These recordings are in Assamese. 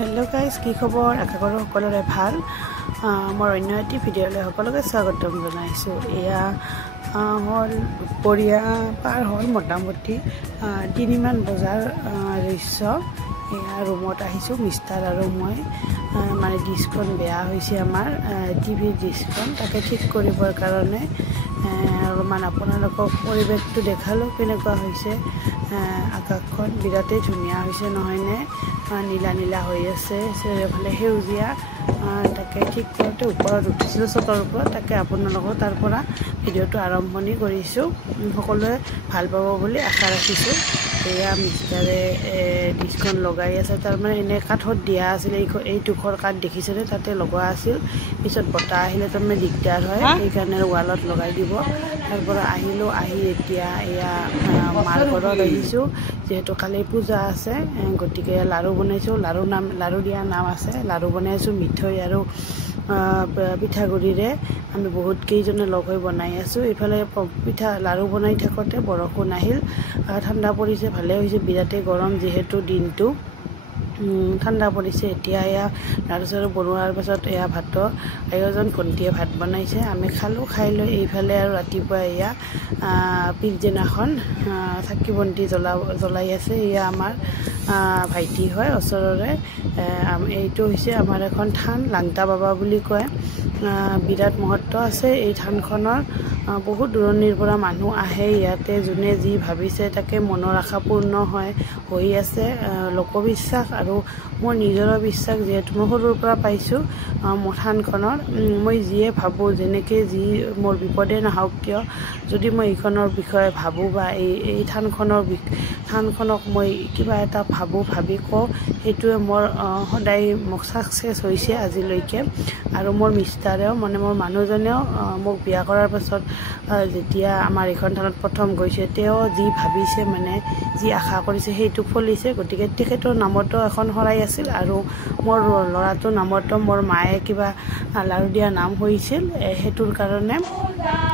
हेलो गाइस की खबर आशा करो সকলোৰে ভাল মোৰ অন্য এটি ভিডিঅ'লৈ সকলোকে স্বাগতম জনাইছো এয়া হল পৰিয়া পাৰ হল মোটামুটি 3 মান বজাৰ দৃশ্য এয়া ৰুমত আহিছো মিষ্টাৰ আৰু মই মানে ডিস্কখন বেয়া হৈছে আমাৰ টিভি ডিস্কখন তাকে ঠিক কৰিবৰ কাৰণে অলপমান আপোনালোকক পৰিৱেশটো দেখালো কেনেকুৱা হৈছে আকাশখন বিৰাটেই ধুনীয়া হৈছে নহয়নে নীলা নীলা হৈ আছে চাৰিওফালে সেউজীয়া তাকে ঠিক কৰোঁতে ওপৰত উঠিছিলোঁ চটৰ ওপৰত তাকে আপোনালোকৰ তাৰ পৰা ভিডিঅ'টো আৰম্ভণি কৰিছোঁ সকলোৱে ভাল পাব বুলি আশা ৰাখিছোঁ এয়া মিষ্টাৰে ডিস্কখন লগাই আছে তাৰমানে এনে কাঠত দিয়া আছিল এই টুকুৰ কাঠ দেখিছেনে তাতে লগোৱা আছিল পিছত বতাহ আহিলে তাৰমানে দিগদাৰ হয় সেইকাৰণে ৱালত লগাই দিব তাৰ পৰা আহিলোঁ আহি এতিয়া এয়া মাৰ ঘৰত আহিছোঁ যেহেতু কালি পূজা আছে গতিকে লাড়ু বনাইছোঁ লাড়ু দিয়া নাম আছে লাড়ু বনাইছোঁ মিঠৈ আৰু পিঠাগুড়িৰে আমি বহুত কেইজনে লগ হৈ বনাই আছোঁ এইফালে পিঠা লাড়ু বনাই থাকোঁতে বৰষুণ আহিল ঠাণ্ডা পৰিছে ভালে হৈছে বিৰাটেই গৰম যিহেতু দিনটো ঠাণ্ডা পৰিছে এতিয়া এয়া লাড়ু চাড়ু বনোৱাৰ পাছত এয়া ভাতৰ আয়োজন ভণ্টিয়ে ভাত বনাইছে আমি খালোঁ খাই লৈ এইফালে আৰু ৰাতিপুৱা এয়া পিছদিনাখন চাকি বন্তি জ্বলাই আছে এয়া আমাৰ ভাইটি হয় ওচৰৰে এইটো হৈছে আমাৰ এখন থান লাংটা বাবা বুলি কয় বিৰাট মহত্ব আছে এই থানখনৰ বহুত দূৰণিৰ পৰা মানুহ আহে ইয়াতে যোনে যি ভাবিছে তাকে মনৰ আশা পূৰ্ণ হৈ আছে লোকবিশ্বাস আৰু মোৰ নিজৰো বিশ্বাস যিহেতু মই সৰুৰ পৰা পাইছোঁ মোৰ থানখনৰ মই যিয়ে ভাবোঁ যেনেকৈ যি মোৰ বিপদে নাহওক কিয় যদি মই এইখনৰ বিষয়ে ভাবোঁ বা এই থানখনক মই কিবা এটা ভাবি কওঁ সেইটোৱে মোৰ সদায় মোক ছাকচেছ হৈছে আজিলৈকে আৰু মোৰ মিষ্টাৰেও মানে মোৰ মানুহজনেও মোক বিয়া কৰাৰ পাছত যেতিয়া আমাৰ এইখন থানত প্ৰথম গৈছে তেওঁ যি ভাবিছে মানে যি আশা কৰিছে সেইটো ফলিছে গতিকে তেখেতৰ নামতো এখন শৰাই আছিল আৰু মোৰ ল'ৰাটোৰ নামতো মোৰ মায়ে কিবা লাড়ু দিয়া নাম হৈছিল সেইটোৰ কাৰণে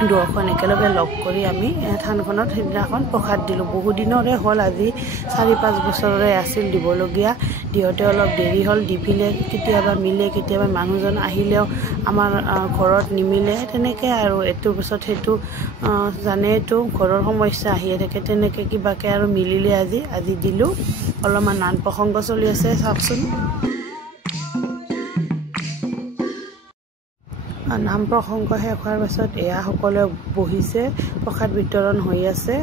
দুয়োখন একেলগে লগ কৰি আমি থানখনত সেইদিনাখন প্ৰসাদ দিলোঁ বহুদিনৰে হ'ল আজি 4-5 বছৰৰে আছিল দিবলগীয়া দিওঁতে অলপ দেৰি হ'ল দি পিলে কেতিয়াবা মিলে কেতিয়াবা মানুহজন আহিলেও আমাৰ ঘৰত নিমিলে তেনেকৈ আৰু এইটোৰ পিছত সেইটো জানেতো ঘৰৰ সমস্যা আহিয়ে থাকে তেনেকৈ কিবাকৈ আৰু মিলিলে আজি দিলোঁ অলপমান নান প্ৰসংগ চলি আছে চাওকচোন নাম প্ৰসংগ শেষ হোৱাৰ পাছত এয়া সকলোৱে বহিছে প্ৰসাদ বিতৰণ হৈ আছে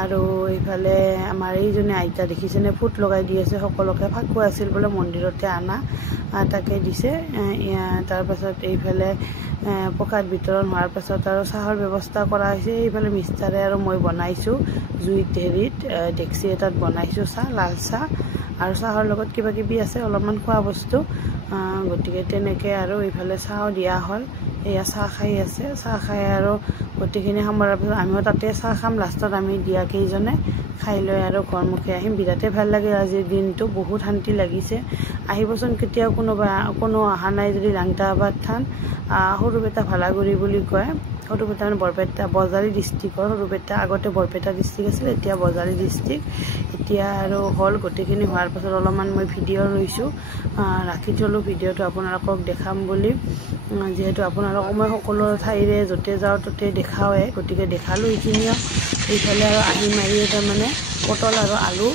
আৰু এইফালে আমাৰ এইজনী আইতা দেখিছেনে ফুট লগাই দি আছে সকলোকে ফাকুৱা আছিল বোলে মন্দিৰতে আনা তাকে দিছে তাৰপাছত এইফালে প্ৰসাদ বিতৰণ হোৱাৰ পাছত আৰু চাহৰ ব্যৱস্থা কৰা হৈছে এইফালে মিষ্টাৰে আৰু মই বনাইছোঁ জুইত ডেক্সি এটাত বনাইছোঁ চাহ লাল চাহ আৰু চাহৰ লগত কিবা কিবি আছে অলপমান খোৱা বস্তু গতিকে তেনেকৈ আৰু এইফালে চাহো দিয়া হ'ল এয়া চাহ খাই আছে চাহ খাই আৰু গোটেইখিনি সামৰাৰ পিছত আমিও তাতে চাহ খাম লাষ্টত আমি দিয়া কেইজনে খাই লৈ আৰু ঘৰমুখে আহিম বিৰাটেই ভাল লাগে আজিৰ দিনটো বহুত শান্তি লাগিছে আহিবচোন কেতিয়াও কোনো অহা নাই যদি লাংটাবাদ থান সৰুপেটা ভালাগুৰি বুলি কয় সৰুপেটা মানে বৰপেটা বজালী ডিষ্ট্ৰিক্টৰ সৰুপেটা আগতে বৰপেটা ডিষ্ট্ৰিক্ট আছিল এতিয়া বজালী ডিষ্ট্ৰিক্ট এতিয়া আৰু হ'ল গোটেইখিনি হোৱাৰ পাছত অলপমান মই ভিডিঅ' লৈছোঁ ৰাখি থ'লোঁ ভিডিঅ'টো আপোনালোকক দেখাম বুলি যিহেতু আপোনালোকক মই সকলো ঠাইৰে য'তে যাওঁ ত'তে দেখাওঁৱে গতিকে দেখালোঁ এইখিনিও এইফালে আৰু আহি মাৰি তাৰমানে পটল আৰু আলু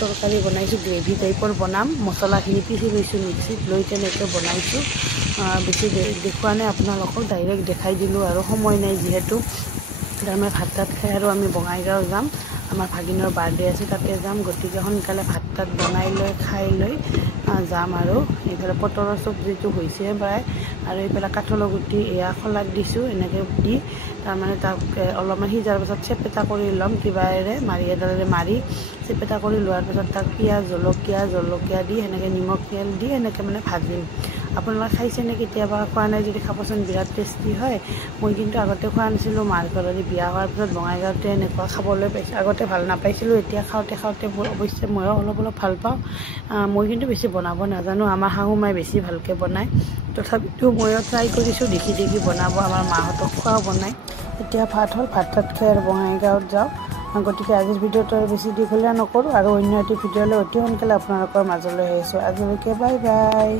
তৰকাৰী বনাইছোঁ গ্ৰেভি টাইপৰ বনাম মছলাখিনি পিচি লৈছোঁ মিক্সিত লৈ তেনেকৈ বনাইছোঁ বেছি দেখুওৱা নাই আপোনালোকক ডাইৰেক্ট দেখাই দিলোঁ আৰু সময় নাই যিহেতু তাৰমানে ভাত তাত খাই আৰু আমি বঙাইগাঁও যাম আমাৰ ভাগিনৰ বাৰ্থডে আছে তাতে যাম গতিকে সোনকালে ভাত তাত বনাই লৈ খাই লৈ যাম আৰু এইফালে পটলৰ চব্জিটো হৈছে প্ৰায় আৰু এইফালে কাঠলৰ গুটি এয়া খোলাত দিছোঁ এনেকৈ দি তাৰমানে তাক অলপমান সিজাৰ পাছত চেপেটা কৰি ল'ম কিবাৰে এডালেৰে মাৰি চেপেটা কৰি লোৱাৰ পাছত তাক পিঁয়াজ জলকীয়া দি সেনেকৈ নিমখ তেল দি এনেকৈ মানে ভাজিম আপোনালোকে খাইছেনে কেতিয়াবা খোৱা নাই যদি খাবচোন বিৰাট টেষ্টি হয় মই কিন্তু আগতে খোৱা নাছিলোঁ মাৰ ঘৰলৈ বিয়া হোৱাৰ পিছত বঙাইগাঁৱতে এনেকুৱা খাবলৈ পাইছোঁ আগতে ভাল নাপাইছিলোঁ এতিয়া খাওঁতে অৱশ্যে ময়ো অলপ ভাল পাওঁ মই কিন্তু বেছি বনাব নাজানো আমাৰ শাহু মায়ে বেছি ভালকৈ বনায় তথাপিতো ময়ো ট্ৰাই কৰিছোঁ দেখি বনাব আমাৰ মাহঁতক খোৱাও বনায় এতিয়া ভাত হ'ল ভাত তাত খাই আৰু বঙাইগাঁৱত যাওঁ গতিকে আজিৰ ভিডিঅ'টো আৰু বেছি দীঘলীয়া নকৰোঁ আৰু অন্য এটি ভিডিঅ'লৈ অতি সোনকালে আপোনালোকৰ মাজলৈ আহিছোঁ। আজিলৈকে বাই বাই।